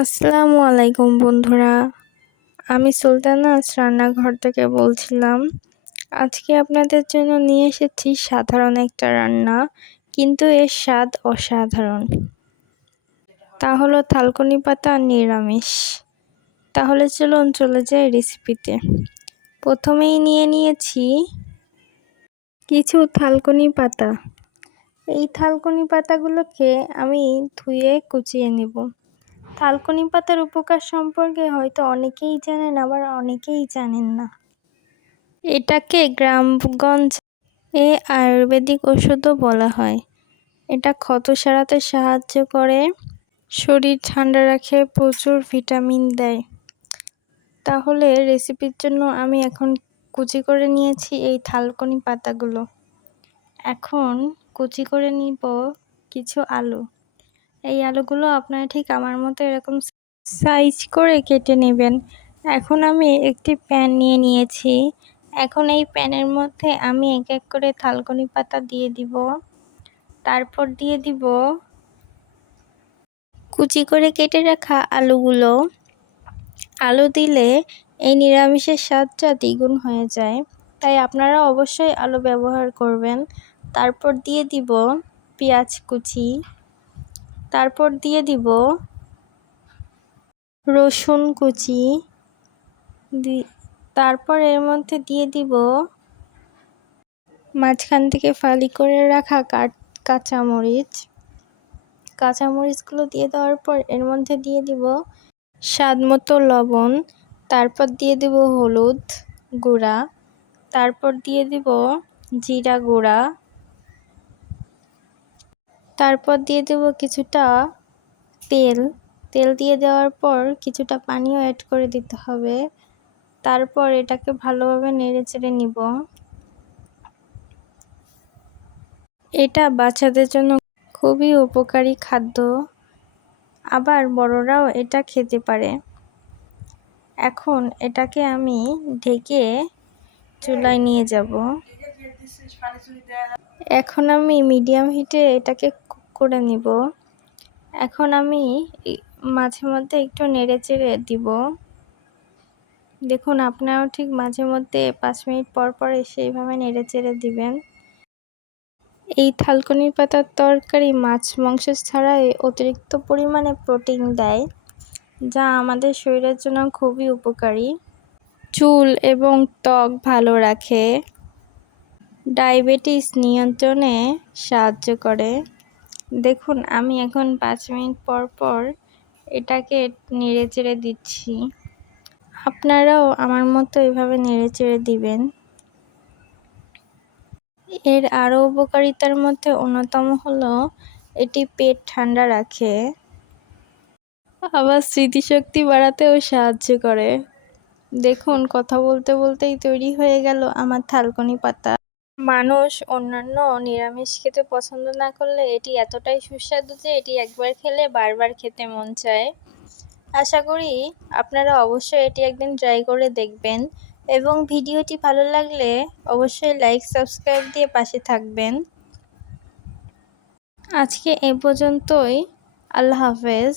আসসালামু আলাইকুম বন্ধুরা, আমি সুলতানাস রান্নাঘর থেকে বলছিলাম। আজকে আপনাদের জন্য নিয়ে এসেছি সাধারণ একটা রান্না, কিন্তু এর স্বাদ অসাধারণ। তা হলো থালকুনি পাতা নিরামিষ। তাহলে চলুন চলে যাই রেসিপিতে। প্রথমেই নিয়ে নিয়েছি কিছু থালকুনি পাতা। এই থালকুনি পাতাগুলোকে আমি ধুয়ে কুচিয়ে নেব। থালকুনি পাতার উপকার সম্পর্কে হয়তো অনেকেই জানেন, আবার অনেকেই জানেন না। এটাকে গ্রামগঞ্জ আয়ুর্বেদিক ওষুধও বলা হয়। এটা ক্ষত সারাতে সাহায্য করে, শরীর ঠান্ডা রাখে, প্রচুর ভিটামিন দেয়। তাহলে রেসিপির জন্য আমি এখন কুচি করে নিয়েছি এই থালকুনি পাতাগুলো। এখন কুচি করে নিব কিছু আলু। এই আলুগুলো আপনারা ঠিক আমার মতো এরকম সাইজ করে কেটে নেবেন। এখন আমি একটি প্যান নিয়ে নিয়েছি। এখন এই প্যানের মধ্যে আমি এক এক করে থালকুনি পাতা দিয়ে দিব। তারপর দিয়ে দিব কুচি করে কেটে রাখা আলুগুলো। আলু দিলে এই নিরামিষের স্বাদটা দ্বিগুণ হয়ে যায়, তাই আপনারা অবশ্যই আলু ব্যবহার করবেন। তারপর দিয়ে দিব পেঁয়াজ কুচি। তারপর দিয়ে দিব রসুন কুচি। তারপর এর মধ্যে দিয়ে দিব মাঝখান থেকে ফালি করে রাখা কাঁচামরিচ। কাঁচামরিচগুলো দিয়ে দেওয়ার পর এর মধ্যে দিয়ে দিব স্বাদ মতো লবণ। তারপর দিয়ে দিব হলুদ গুঁড়া। তারপর দিয়ে দিব জিরা গুঁড়া। তারপর দিয়ে দেব কিছুটা তেল দিয়ে দেওয়ার পর কিছুটা পানিও অ্যাড করে দিতে হবে। তারপর এটাকে ভালোভাবে নেড়েচেড়ে নিব। এটা বাচ্চাদের জন্য খুবই উপকারী খাদ্য, আবার বড়রাও এটা খেতে পারে। এখন এটাকে আমি ঢেকে চুলায় নিয়ে যাব। এখন আমি মিডিয়াম হিটে এটাকে কুক করে নিব। এখন আমি মাঝে মধ্যে একটু নেড়েচেড়ে দিব। দেখুন, আপনারাও ঠিক মাঝে মধ্যে 5 মিনিট পর পর এসে এইভাবে নেড়েচেড়ে দিবেন। এই থালকুনি পাতার তরকারি মাছ মাংস ছাড়াই অতিরিক্ত পরিমাণে প্রোটিন দেয়, যা আমাদের শরীরের জন্য খুবই উপকারী। চুল এবং ত্বক ভালো রাখে, ডায়াবেটিস নিয়ন্ত্রণে সাহায্য করে। দেখুন, আমি এখন 5 মিনিট পর পর এটাকে নেড়েচেড়ে দিচ্ছি। আপনারাও আমার মতো এভাবে নেড়েচেড়ে দিবেন। এর আরও উপকারিতার মধ্যে অন্যতম হলো এটি পেট ঠান্ডা রাখে, আবার স্মৃতিশক্তি বাড়াতেও সাহায্য করে। দেখুন, কথা বলতে বলতেই তৈরি হয়ে গেল আমার থালকুনি পাতা। মানুষ অন্যান্য নিরামিষ খেতে পছন্দ না করলে এটি এতটাই সুস্বাদু যে এটি একবার খেলে বারবার খেতে মন চায়। আশা করি আপনারা অবশ্যই এটি একদিন ট্রাই করে দেখবেন, এবং ভিডিওটি ভালো লাগলে অবশ্যই লাইক সাবস্ক্রাইব দিয়ে পাশে থাকবেন। আজকে এ পর্যন্তই। আল্লাহ হাফেজ।